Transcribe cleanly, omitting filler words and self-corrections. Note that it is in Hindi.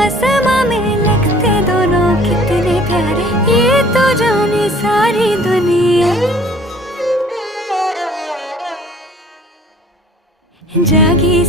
आसमां में लगते दोनों कितने प्यारे, ये तो जाने सारी दुनिया। जागी